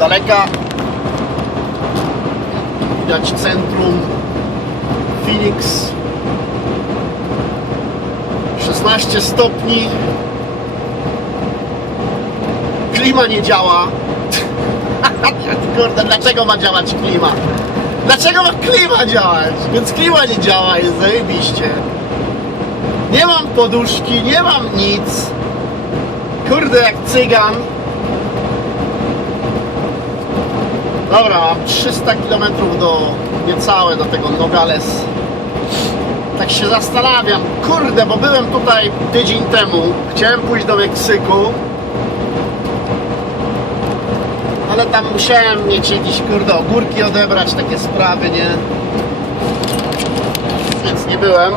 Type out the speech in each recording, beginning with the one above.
daleka. Widać centrum Phoenix. 16 stopni. Klima nie działa. Kurde dlaczego ma działać klima? Dlaczego ma klima działać? Więc klima nie działa jest zajebiście. Nie mam poduszki nie mam nic. Kurde jak cygan Dobra, mam 300 km do niecałe do tego Nogales. Tak się zastanawiam, kurde, bo byłem tutaj tydzień temu. Chciałem pójść do Meksyku. Ale tam musiałem mieć jakieś kurde ogórki odebrać, takie sprawy, nie? Więc nie byłem.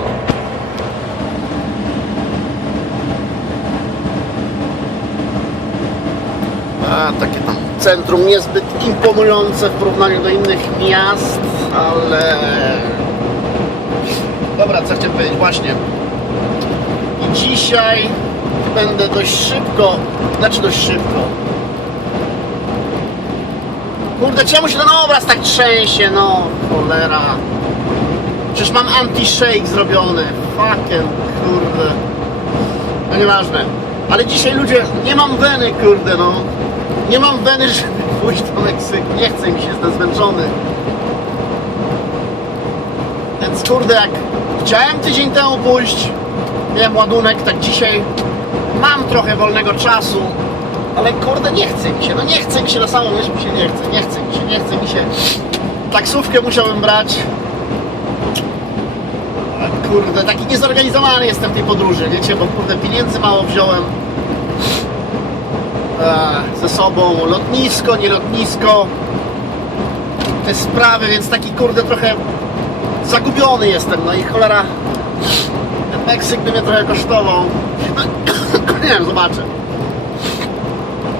A, takie tam centrum niezbyt imponujące w porównaniu do innych miast, ale... Dobra, co chciałem powiedzieć, właśnie. I dzisiaj będę dość szybko, znaczy dość szybko. Kurde, czemu się ten obraz tak trzęsie, no, cholera. Przecież mam anti-shake zrobiony, fucking, kurde. No nieważne. Ale dzisiaj ludzie, nie mam weny, kurde, no. Nie mam weny, żeby pójść do Meksyku. Nie chce mi się, jestem zmęczony. Więc kurde, jak chciałem tydzień temu pójść, miałem ładunek, tak dzisiaj mam trochę wolnego czasu, ale kurde, nie chce mi się. No nie chce mi się na samą myśl mi się nie chce, nie chce mi się, nie chce mi się. Taksówkę musiałem brać. Kurde, taki niezorganizowany jestem w tej podróży, wiecie, bo kurde pieniędzy mało wziąłem ze sobą, lotnisko, nie lotnisko, te sprawy, więc taki kurde trochę zagubiony jestem, no i cholera, ten Meksyk by mnie trochę kosztował, nie wiem, zobaczę,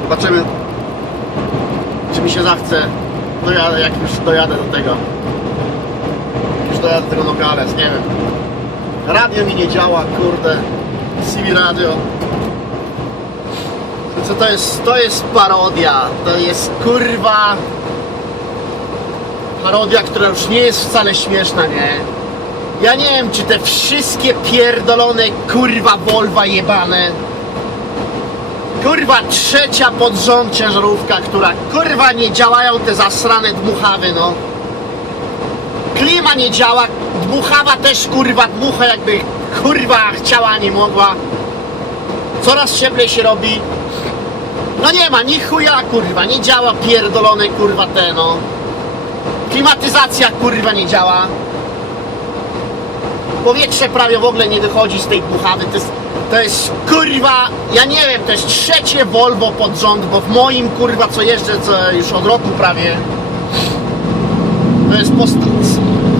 zobaczymy, czy mi się zachce, dojadę, jak już dojadę do tego, już dojadę do tego Nogales, nie wiem, radio mi nie działa, kurde, CB radio, co to jest? To jest parodia. To jest kurwa parodia, która już nie jest wcale śmieszna, nie? Ja nie wiem, czy te wszystkie pierdolone kurwa Volva jebane kurwa trzecia pod rząd ciężarówka, która kurwa nie działają te zasrane dmuchawy, no. Klima nie działa, dmuchawa też kurwa dmucha jakby kurwa chciała, nie mogła. Coraz cieplej się robi. No nie ma, ni chuja kurwa, nie działa pierdolone kurwa te no. Klimatyzacja kurwa nie działa. Powietrze prawie w ogóle nie wychodzi z tej buchawy. To jest, to jest kurwa, ja nie wiem, to jest trzecie Volvo pod rząd, bo w moim kurwa co jeżdżę co już od roku prawie. To jest post,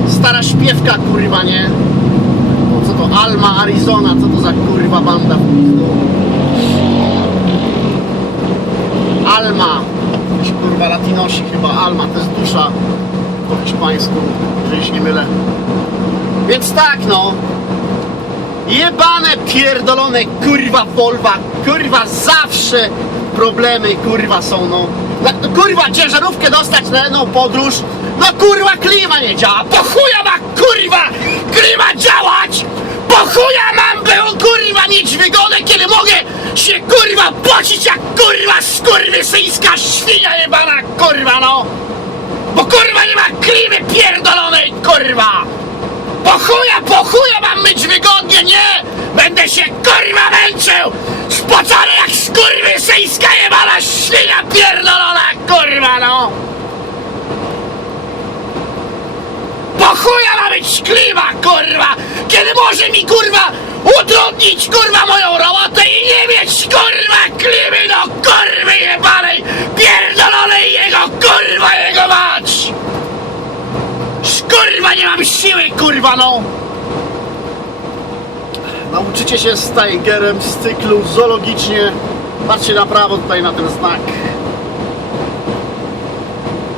stara śpiewka kurwa, nie? Co to Alma, Arizona, co to za kurwa banda w pizdu? Alma. Jakiś kurwa latinosi chyba. Alma to jest dusza po hiszpańsku, jeżeli się nie mylę. Więc tak no. Jebane pierdolone kurwa Volva, kurwa zawsze problemy kurwa są no. Na, kurwa ciężarówkę dostać na jedną podróż, no kurwa klima nie działa, po chuja ma kurwa klima działać! Po chuja mam był kurwa mieć wygodę, kiedy mogę się kurwa pocić jak kurwa skurwysyjska świnia jebana kurwa no! Bo kurwa nie ma klimy pierdolonej kurwa! Po chuja, po chuja mam być wygodnie, nie! Będę się kurwa męczył! Spocony jak skurwysyjska jebana świnia pierdolona kurwa no! Po chuja ma być klima, kurwa! Kiedy może mi, kurwa, utrudnić, kurwa, moją robotę i nie mieć, kurwa, klimy do kurwy jebanej, pierdolonej jego, kurwa, jego mać! Kurwa, nie mam siły, kurwa, no! Nauczycie się z Tigerem z cyklu zoologicznie. Patrzcie na prawo tutaj na ten znak.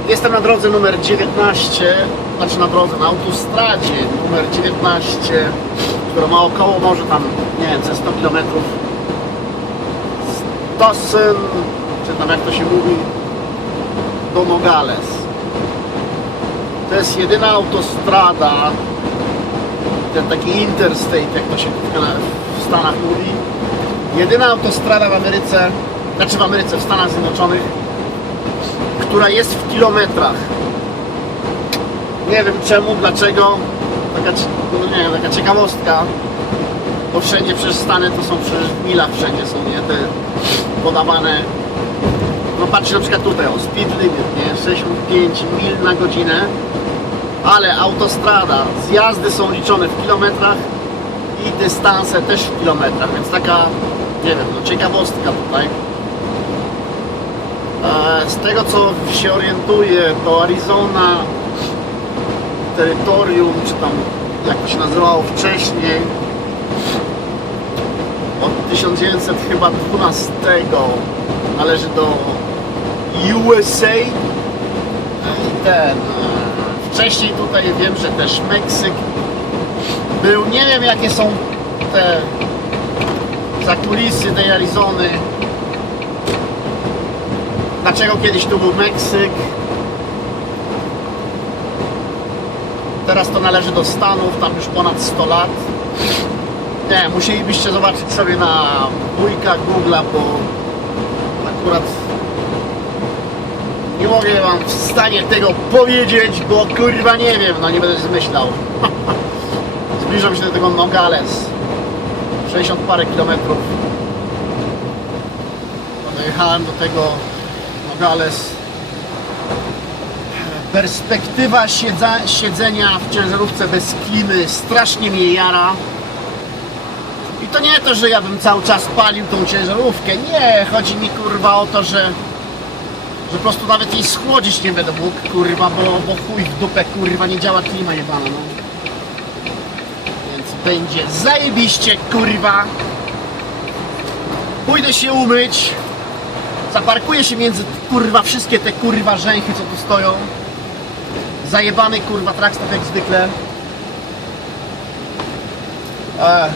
Jestem na drodze numer 19, znaczy na drodze, na autostradzie numer 19, która ma około może tam, nie wiem, ze 100 km. Stosyn, czy tam jak to się mówi. do Nogales. To jest jedyna autostrada, ten taki interstate, jak to się w Stanach mówi. Jedyna autostrada w Ameryce, znaczy w Ameryce, w Stanach Zjednoczonych, która jest w kilometrach. Nie wiem czemu, dlaczego, taka, no nie wiem, taka ciekawostka, bo wszędzie przecież Stany to są przecież w milach wszędzie są, nie, te podawane, no patrzcie na przykład tutaj, o, speed limit, nie, 65 mil na godzinę, ale autostrada, zjazdy są liczone w kilometrach i dystanse też w kilometrach, więc taka, nie wiem, no ciekawostka tutaj. E, Z tego co się orientuję, to Arizona, terytorium, czy tam jak to się nazywało wcześniej, od 1912 należy do USA i ten e, wcześniej tutaj wiem, że też Meksyk był, nie wiem jakie są te zakulisy tej Arizony. Dlaczego kiedyś tu był Meksyk teraz to należy do Stanów, tam już ponad 100 lat nie, musielibyście zobaczyć sobie na wujka Google'a, bo akurat nie mogę wam w stanie tego powiedzieć, bo kurwa nie wiem, no nie będę zmyślał. Zbliżam się do tego Nogales. 60 parę kilometrów. Dojechałem do tego Nogales. Perspektywa siedza, siedzenia w ciężarówce bez klimy strasznie mnie jara. I to nie to, że ja bym cały czas palił tą ciężarówkę. Nie, chodzi mi kurwa o to, że że po prostu nawet jej schłodzić nie będę mógł, kurwa, bo, bo chuj w dupę, kurwa, nie działa klima jebana, no. Więc będzie zajebiście, kurwa. Pójdę się umyć. Zaparkuję się między, kurwa, wszystkie te, kurwa, rzęchy, co tu stoją. Zajebany, kurwa, trackstop jak zwykle. E,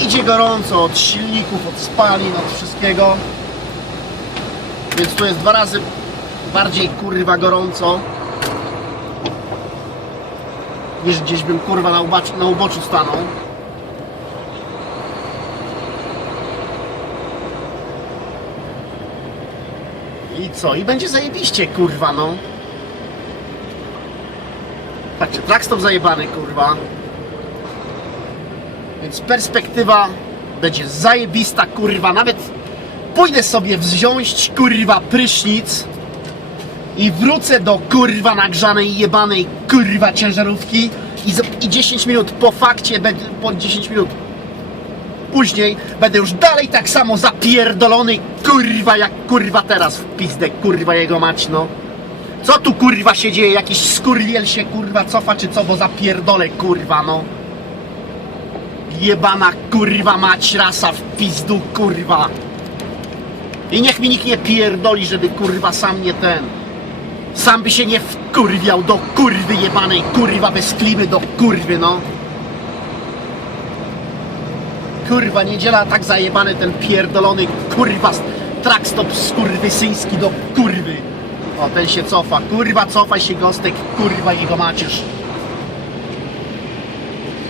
idzie gorąco od silników, od spalin, od wszystkiego. Więc tu jest dwa razy bardziej kurwa gorąco niż gdzieś bym kurwa na na uboczu stanął. I co? I będzie zajebiście kurwa no. Patrzcie, trackstop zajebany kurwa. Więc perspektywa będzie zajebista kurwa. Nawet pójdę sobie wziąć kurwa prysznic i wrócę do kurwa nagrzanej jebanej kurwa ciężarówki i, i 10 minut po fakcie, po 10 minut później będę już dalej tak samo zapierdolony kurwa jak kurwa teraz w pizdę kurwa jego mać no. Co tu kurwa się dzieje? Jakiś skurwiel się kurwa cofa czy co, bo zapierdolę kurwa no. Jebana kurwa mać rasa w pizdu kurwa. I niech mi nikt nie pierdoli, żeby kurwa sam nie ten. Sam by się nie wkurwiał do kurwy jebanej, kurwa bez klimy do kurwy, no. Kurwa, niedziela tak zajebany ten pierdolony kurwa trackstop skurwysyński do kurwy. O, ten się cofa. Kurwa, cofa się gostek, kurwa jego macierz.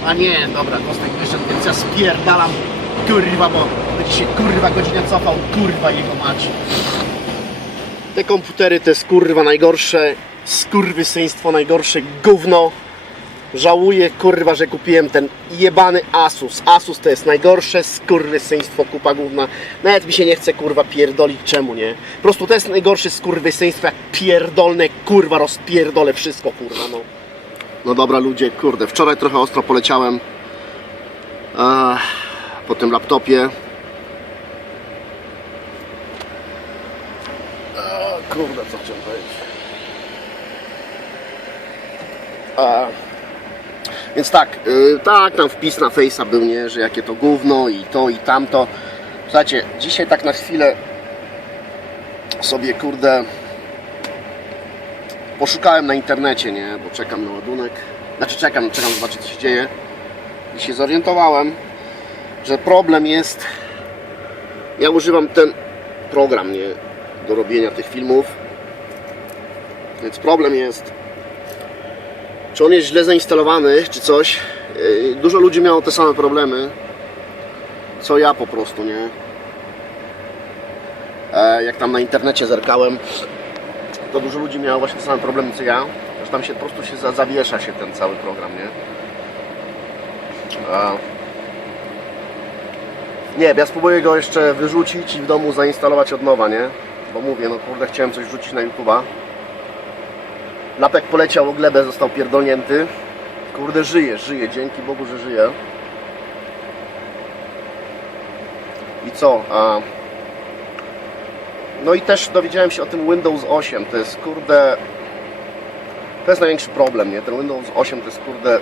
A nie, dobra, Kostek wyszedł, więc ja spierdalam, kurwa, bo będzie się kurwa godzina cofał, kurwa jego mać. Te komputery to jest kurwa najgorsze, skurwysyństwo, najgorsze gówno. Żałuję kurwa, że kupiłem ten jebany Asus. Asus to jest najgorsze skurwysyństwo, kupa gówna. Nawet mi się nie chce kurwa pierdolić czemu, nie? Po prostu to jest najgorsze skurwysyństwo, jak pierdolne kurwa rozpierdolę wszystko kurwa, no. No dobra ludzie, kurde, wczoraj trochę ostro poleciałem Ech, po tym laptopie. O, kurde, co chciałem powiedzieć. E, więc tak, y, tak, tam wpis na Face'a był, nie, że jakie to gówno i to i tamto. Słuchajcie, dzisiaj tak na chwilę sobie, kurde, poszukałem na internecie, nie, bo czekam na ładunek. Znaczy czekam, czekam zobaczyć co się dzieje. I się zorientowałem, że problem jest. Ja używam ten program, nie, do robienia tych filmów. Więc problem jest, czy on jest źle zainstalowany, czy coś. Yy, Dużo ludzi miało te same problemy, co ja po prostu, nie? E, Jak tam na internecie zerkałem, to dużo ludzi miało właśnie te same problemy co ja, że tam się po prostu się za, zawiesza się ten cały program, nie? Nie, ja spróbuję go jeszcze wyrzucić i w domu zainstalować od nowa, nie? Bo mówię, no kurde, chciałem coś wrzucić na YouTube'a. Lapek poleciał o glebę, został pierdolnięty. Kurde, żyje, żyje, dzięki Bogu, że żyje. I co? A... No i też dowiedziałem się o tym Windows 8. To jest kurde. To jest największy problem, nie? Ten Windows 8 to jest kurde.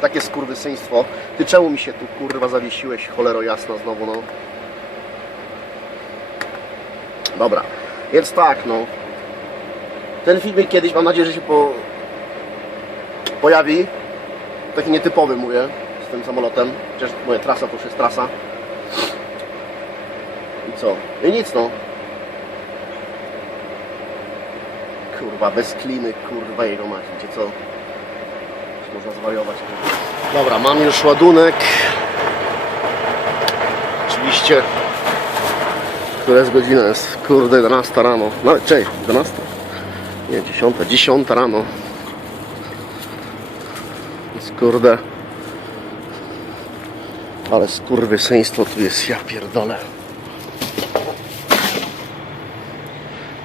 Takie skurwysyństwo. Ty czemu mi się tu kurwa zawiesiłeś, cholero jasna znowu, no? Dobra, więc tak, no. Ten filmik kiedyś, mam nadzieję, że się po... pojawi. Taki nietypowy, mówię, z tym samolotem. Chociaż moja trasa to już jest trasa. I co? I nic, no. Kurwa, bez kliny, kurwa jego mać, gdzie co? Można zwariować. Dobra, mam już ładunek. Oczywiście. Która jest godzina? Jest kurde 11 rano. No, cześć, 11? Nie, 10, 10 rano. Więc kurde. Ale skurwysyństwo tu jest, ja pierdolę.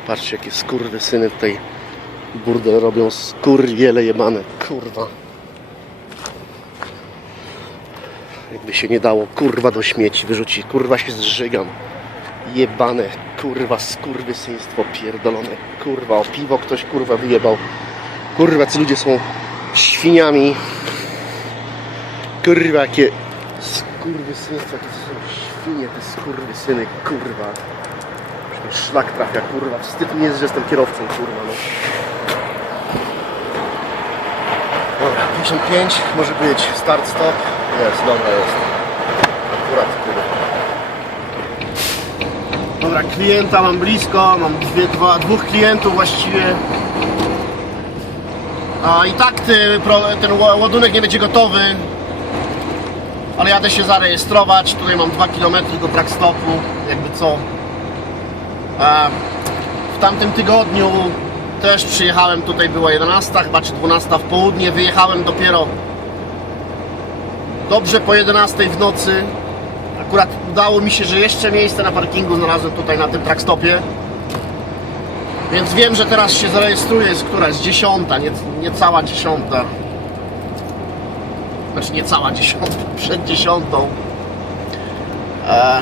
Patrzcie jakie skurwysyny tutaj burdel robią, skurwiele jebane, kurwa. Jakby się nie dało, kurwa do śmieci wyrzucić, kurwa się zżygam. Jebane, kurwa, skurwysyństwo pierdolone, kurwa, o piwo ktoś kurwa wyjebał. Kurwa, ci ludzie są świniami. Kurwa, jakie skurwysyństwo, jakie to są świnie, te skurwysyny, kurwa. Szlak trafia, kurwa. Wstyd mi jest, że jestem kierowcą, kurwa, no. Dobra, 55, może być start, stop. Jest, dobra, jest. Akurat, kurwa. Dobra, klienta mam blisko, mam dwie, dwa, dwóch klientów właściwie. A i tak ty, ten ła- ładunek nie będzie gotowy. Ale jadę się zarejestrować. Tutaj mam 2 km do track stopu, jakby co. E, W tamtym tygodniu też przyjechałem, tutaj była 11, chyba czy 12 w południe. Wyjechałem dopiero dobrze po 11 w nocy. Akurat udało mi się, że jeszcze miejsce na parkingu znalazłem tutaj na tym trackstopie. Więc wiem, że teraz się zarejestruję, jest która jest dziesiąta, nie, nie cała dziesiąta. Znaczy nie cała dziesiąta, przed dziesiątą. E,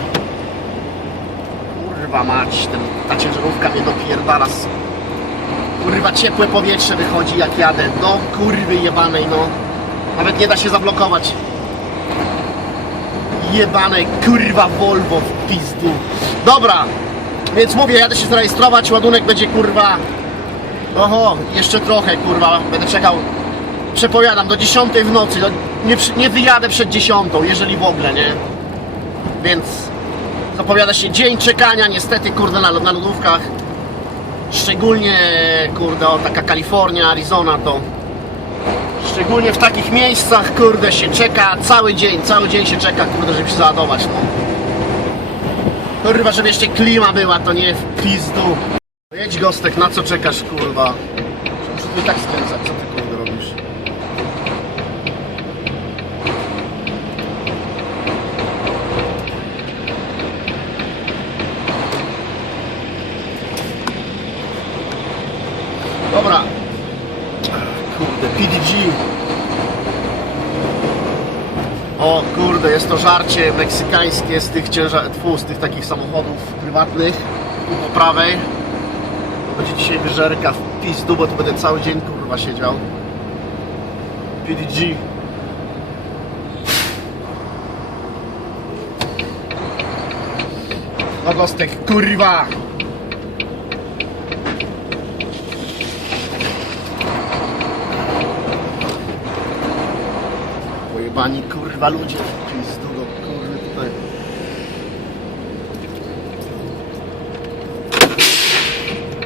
kurwa mać, ten, ta ciężarówka mnie dopierdala. Kurwa ciepłe powietrze wychodzi jak jadę. No kurwy jebanej no. Nawet nie da się zablokować. Jebane kurwa Volvo w pizdu. Dobra, więc mówię, jadę się zarejestrować, ładunek będzie kurwa. Oho, jeszcze trochę kurwa, będę czekał. Przepowiadam, do 10 w nocy. Do, nie, nie wyjadę przed 10, jeżeli w ogóle, nie? Więc zapowiada się dzień czekania, niestety kurde na, na lodówkach. Szczególnie kurde, o, taka Kalifornia, Arizona to Szczególnie w takich miejscach, kurde, się czeka cały dzień, cały dzień się czeka, kurde, żeby się załadować, no. Kurwa, żeby jeszcze klima była, to nie w pizdu. Jedź Gostek, na co czekasz, kurwa? I tak skręcać, co ty, kurde, robisz? Dobra, Kurde, PDG. O żarcie meksykańskie z tych ciężar, tfu, z tych takich samochodów prywatnych. Po prawej. Będzie dzisiaj wyżerka w pizdu, bo tu będę cały dzień kurwa siedział. PDG. No gostek, kurwa! Pojebani kurwa ludzie pizdu.